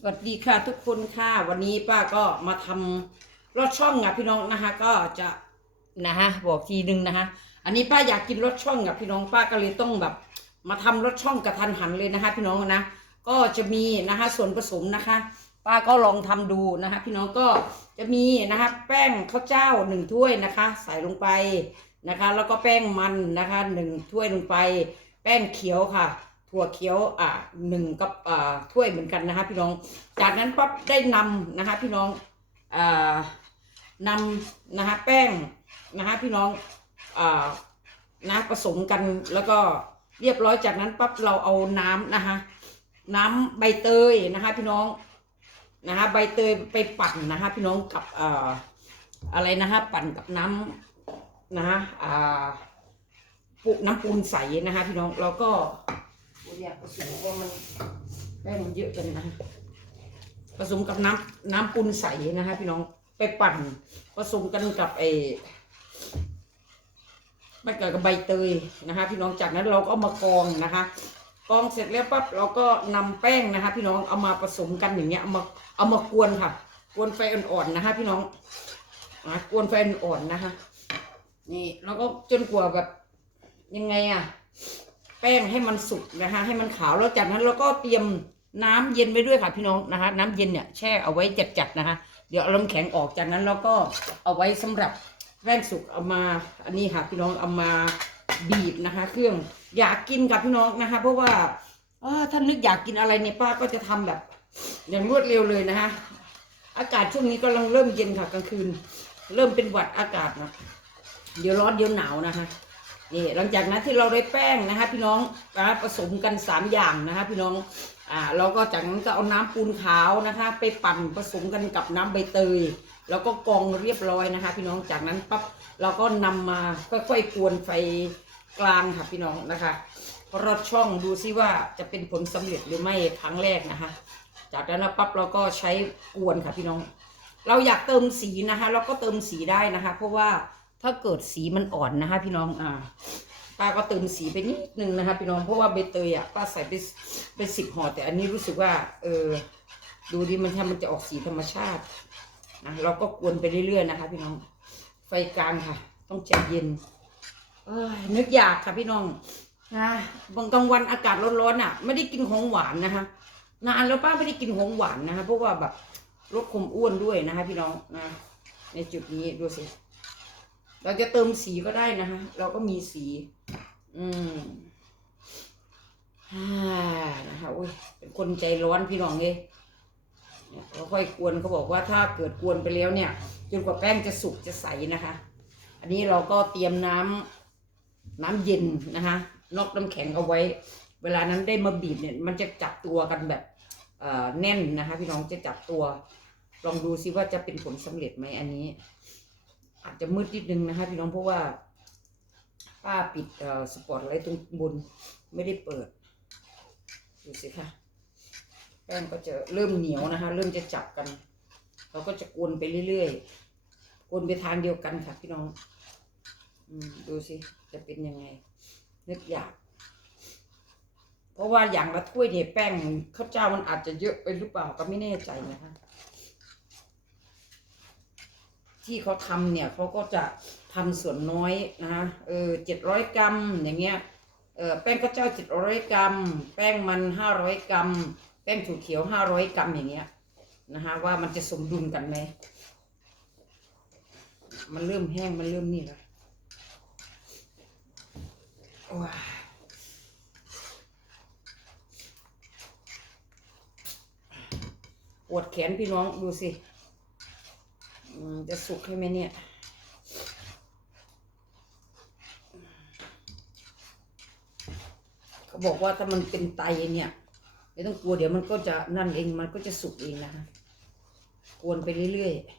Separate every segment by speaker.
Speaker 1: สวัสดีค่ะทุกคนค่ะวันนี้ป้าก็มาทำรสช่องอะพี่น้องนะคะ ก็จะนะฮะบอกทีนึงนะคะอันนี้ป้าอยากกินรสช่องอะพี่น้องป้าก็เลยต้องแบบ มาทำรสช่องกระทันหันเลยนะคะ พี่น้องนะก็จะมีนะคะส่วนผสมนะคะ ป้าก็ลองทำดูนะคะพี่น้องก็จะมีนะคะแป้งข้าวเจ้าหนึ่งถ้วยนะคะ ใส่ลงไปนะคะ แล้วก็แป้งมันนะคะหนึ่งถ้วยลงไป แป้งเขียวค่ะ ถั่วเขียวอ่าหนึ่งกับอ่าถ้วยเหมือนกันนะคะพี่น้อง จากนั้นปั๊บได้นำนะคะพี่น้องอ่านำนะคะแป้งนะคะพี่น้องอ่านะผสมกันแล้วก็เรียบร้อยจากนั้นปั๊บเราเอาน้ำนะคะน้ำใบเตยนะคะพี่น้องนะคะใบเตยไปปั่นนะคะพี่น้องกับเอ่ออะไรนะคะปั่นกับน้ำนะคะอ่าปุน้ำปูนใสนะคะพี่น้องแล้วก็ อยากผสมว่ามันแป้งมันเยอะเกินนะผสมกับน้ำน้ำปูนใสนะคะพี่น้องไปปั่นผสมกันกับไอ้ไปกับใบเตยนะคะ พี่น้องจากนั้นเราก็เอามากรองนะคะกรองเสร็จแล้วปั๊บเราก็นำแป้งนะคะ พี่น้องเอามาผสมกันอย่างเงี้ยเอามาเอามากวนค่ะ กวนไฟอ่อนๆนะคะพี่น้องอะกวนไฟอ่อนๆนะคะ นี่แล้วก็จนกว่าแบบยังไงอะ แป้งให้มันสุกนะคะให้มันขาวแล้วจากนั้นเราก็เตรียมน้ำเย็นไว้ด้วยค่ะพี่น้องนะคะ น้ำเย็นเนี่ยแช่เอาไว้จัดๆนะคะ เดี๋ยวเอาน้ำแข็งออกจากนั้นเราก็เอาไว้สำหรับแป้งสุกเอามาอันนี้ค่ะพี่น้องเอามาบีบนะคะ เครื่องอยากกินกับพี่น้องนะคะ เพราะว่าเออถ้านึกอยากกินอะไรเนี่ยป้าก็จะทำแบบ อย่างรวดเร็วเลยนะคะอากาศช่วงนี้กำลังเริ่มเย็นค่ะกลางคืน เริ่มเป็นหวัดอากาศนะเดี๋ยวร้อนเดี๋ยวหนาวนะคะ นี่หลังจากนั้นที่เราได้แป้งนะคะ พี่น้องผสมกันสามอย่างนะคะ พี่น้องอ่าเราก็จากนั้นก็เอาน้ำปูนขาวนะคะ ไปปั่นผสมกันกับน้ำใบเตย แล้วก็กองเรียบร้อยนะคะ พี่น้องจากนั้นปั๊บเราก็นำมาค่อยๆกวนไฟกลางค่ะพี่น้องนะคะรอดช่องดูซิว่าจะเป็นผลสำเร็จหรือไม่ครั้งแรกนะคะ จากนั้นปั๊บเราก็ใช้กวนค่ะพี่น้อง เราอยากเติมสีนะคะ เราก็เติมสีได้นะคะ เพราะว่า ถ้าเกิดสีมันอ่อนนะคะพี่น้องอ่าป้าก็เติมสีไปนิดนึงนะคะพี่น้องเพราะว่าใบเตยอะป้าใส่ไปไปสิบห่อแต่อันนี้รู้สึกว่า เออ ดูดิมันทำมันจะออกสีธรรมชาตินะเราก็กวนไปเรื่อยๆนะคะ พี่น้องไฟกลางค่ะ ต้องใจเย็นเอ้ยนึกอยากค่ะพี่น้องนะบางกลางวันอากาศร้อนๆอะ ไม่ได้กินของหวานนะคะนานแล้วป้าไม่ได้กินของหวานนะคะเพราะว่าแบบลดความอ้วนด้วยนะคะพี่น้องนะในจุดนี้ดูสิ เราจะเติมสีก็ได้นะคะเราก็มีสี อืมฮ่านะคะโอ้ยเป็นคนใจร้อนพี่น้องเลยเนี่ยเราค่อยกวนเขาบอกว่าถ้าเกิดกวนไปแล้วเนี่ย จนกว่าแป้งจะสุกจะใสนะคะ อันนี้เราก็เตรียมน้ำน้ำเย็นนะคะนอกน้ำแข็งเอาไว้ เวลานั้นได้มาบีบเนี่ย มันจะจับตัวกันแบบเอ่อแน่นนะคะ พี่น้องจะจับตัว ลองดูซิว่าจะเป็นผลสำเร็จไหมอันนี้ อาจจะมืดนิดนึงนะคะพี่น้องเพราะว่าป้าปิดเอ่อสปอตไลท์ตรงบนไม่ได้เปิดดูสิค่ะแป้งก็จะเริ่มเหนียวนะคะ เริ่มจะจับกัน เราก็จะกวนไปเรื่อยๆกวนไปทางเดียวกันค่ะพี่น้องอดูสิจะเป็นยังไง นึกอยาก เพราะว่าอย่างละถ้วยเนี่ยแป้งข้าวเจ้ามันอาจจะเยอะไปหรือเปล่าก็ไม่แน่ใจนะคะ ที่เขาทำเนี่ยเขาก็จะทำส่วนน้อยนะคะเออเจ็ดร้อยกรัมอย่างเงี้ยเออแป้งข้าวเจ้าเจ็ดร้อยกรัม แป้งมันห้าร้อยกรัม แป้งถั่วเขียวห้าร้อยกรัมอย่างเงี้ยนะคะว่ามันจะสมดุลกันไหมมันเริ่มแห้งมันเริ่มนี่แล้วว้าปวดแขนพี่น้องดูสิ จะสุกให้ไหมเนี่ย เขาบอกว่าถ้ามันเป็นไตเนี่ยไม่ต้องกลัวเดี๋ยวมันก็จะนั่นเองมันก็จะสุกเองนะคะกวนไปเรื่อยๆ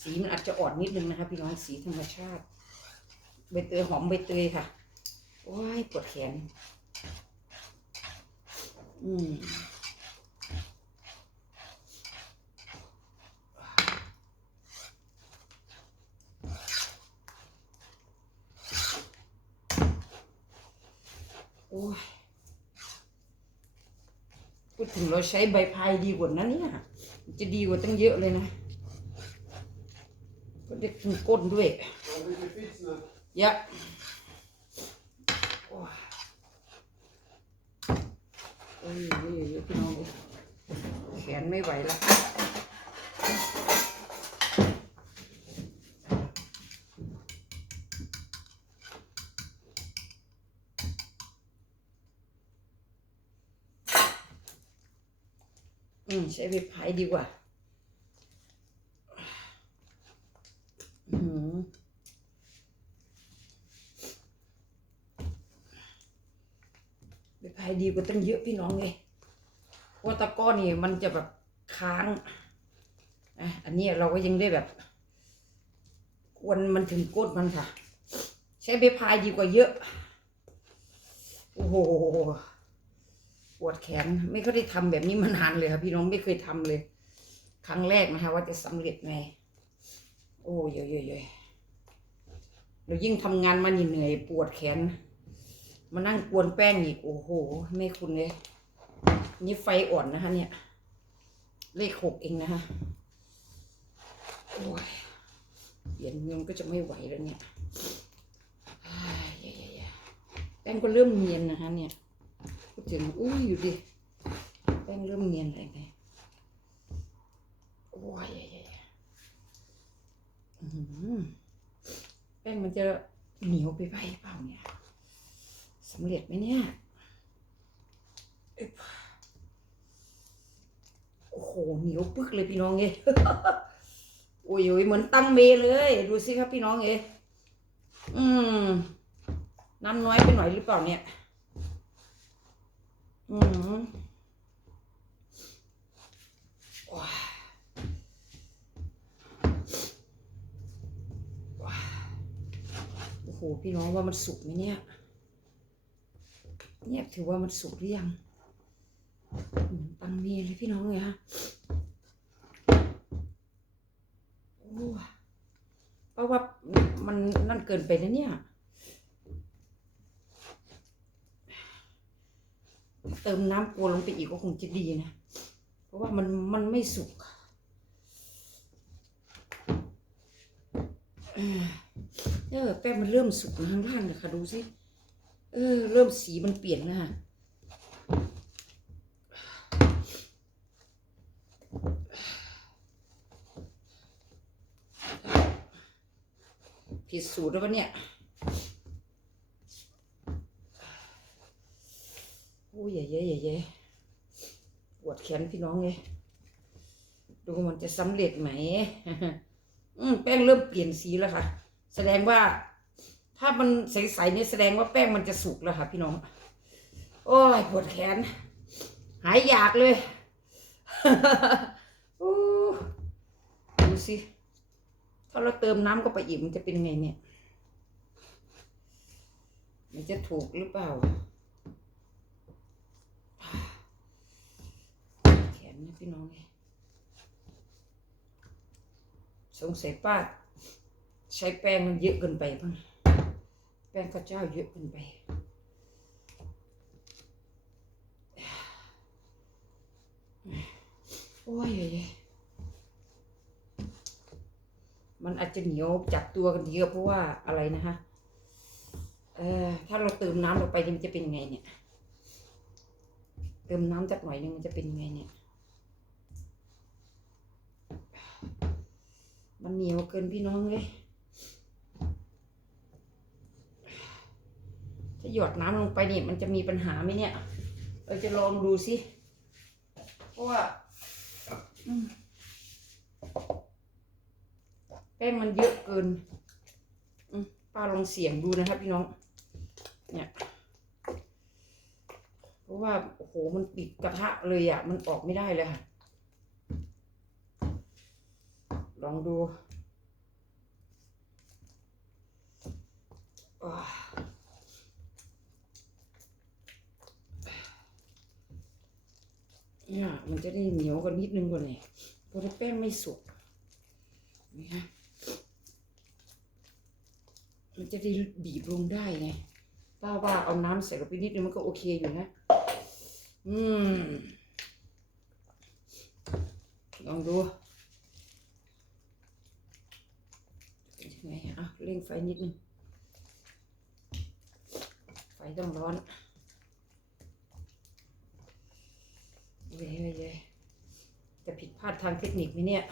Speaker 1: สีมันอาจจะอ่อนนิดนึงนะคะพี่น้องสีธรรมชาติ ใบเตยหอมใบเตยค่ะ โอ้ยปวดแขน อืมโอ้ยพูดถึงเราใช้ใบพายดีกว่านั้นเนี่ยมันจะดีกว่าตั้งเยอะเลยนะก็ได้กินก้นด้วย
Speaker 2: Een beetje fietsen.
Speaker 1: ยะโอ้ยโอ้ยโอ้ยนี่ยพี่น้องแขนไม่ไหวแล้วอืมใช้ไปพายดีกว่า อืม ไปพาย ดีกว่าตั้งเยอะพี่น้องเลยเพราะว่าตะก้อนี่มันจะแบบค้างอันนี้เราก็ยังได้แบบกวนมันถึงก้นมันค่ะ ใช้ใบพายดีกว่าเยอะ โอ้โหปวดแขนไม่เคยได้ทำแบบนี้มานานเลยค่ะพี่น้องไม่เคยทำเลย ครั้งแรกนะคะ ว่าจะสำเร็จไหมโอ้ยเยอะๆเรายิ่งทำงานมานี่เหนื่อยปวดแขน มานั่งกวนแป้งอีก โอ้โห ไม่คุณเลย นี่ไฟอ่อนนะคะ เนี่ย เลขหกเองนะคะโอ้ยเปลี่ยนเงินก็จะไม่ไหวแล้วเนี่ยอ้ยแป้งก็เริ่มเนียนนะคะ เนี่ยพูดถึงอุ้ยอยู่ดิแป้งเริ่มเนียนอะไรไงโอ้ยแย่ๆๆอื้อหือแป้งมันจะเหนียวไปไปเปล่าเนี่ย สำเร็จไหมเนี่ยอึ๊บโอ้โหเหนียวปึกเลยพี่น้องเอ้ยโอ้ยโอ้ยเหมือนตั้งเมเลย ดูสิครับพี่น้องเอ้ยอืมน้ำน้อยไปหน่อยหรือเปล่าเนี่ย อืมว้าว้าโอ้โห พี่น้องว่ามันสุกไหมเนี่ย เนี่ยถือว่ามันสุกหรือยังตังเมเลยพี่น้องเลยฮะโอ้เพราะว่ามันนั่นเกินไปนะเนี่ย เติมน้ำกลัวลงไปอีกก็คงจะดีนะ เพราะว่ามันมันไม่สุกเออแป้งมันเริ่มสุกอยู่ข้างล่างเลยค่ะดูสิ เออ เริ่มสีมันเปลี่ยนแล้วฮะผิดสูตรแล้วปะเนี่ยโอ้ยใหญ่ใหญ่ใหญ่ใหญ่ปวดแขนพี่น้องเลยดูมันจะสำเร็จไหม อืมแป้งเริ่มเปลี่ยนสีแล้วค่ะ แสดงว่า ถ้ามันใสๆนี่แสดงว่าแป้งมันจะสุกแล้วค่ะพี่น้อง โอ้ยปวดแขน หายอยากเลยดูสิถ้าเราเติมน้ำเข้าไปอีกมันจะเป็นไงเนี่ย มันจะถูกหรือเปล่า แขนนะพี่น้องเลยสงสัยป้าใช้แป้งมันเยอะเกินไปบ้าง แป้งข้าวเจ้าเยอะเกินไป โอ้ยมันอาจจะเหนียวจับตัวกันเยอะเพราะว่าอะไรนะคะเออถ้าเราเติมน้ำลงไปมันจะเป็นไงเนี่ย เติมน้ำจากหน่อยนึงมันจะเป็นไงเนี่ย มันเหนียวเกินพี่น้องเลย ถ้า หยดน้ำลงไปนี่มันจะมีปัญหาไหมเนี่ย เราจะลองดูสิเพราะว่าแป้งมันเยอะเกินป้าลองเสี่ยงดูนะครับพี่น้อง เนี่ย เพราะว่าโอ้โหมันปิดกระทะเลยอะ มันออกไม่ได้เลยค่ะ ลองดูอ่ เนี่ยมันจะได้เหนียวกันนิดนึงกว่านี่เพราะว่าแป้งไม่สุกนี่ฮะมันจะได้บีบลงได้ไงป้าว่าเอาน้ำใส่ลงไปนิดนึงมันก็โอเคอยู่นะ อืม ลองดูเป็นยังไงอะเร่งไฟนิดนึงไฟต้องร้อน เย้เย้จะผิดพลาดทางเทคนิคไหมเนี่ย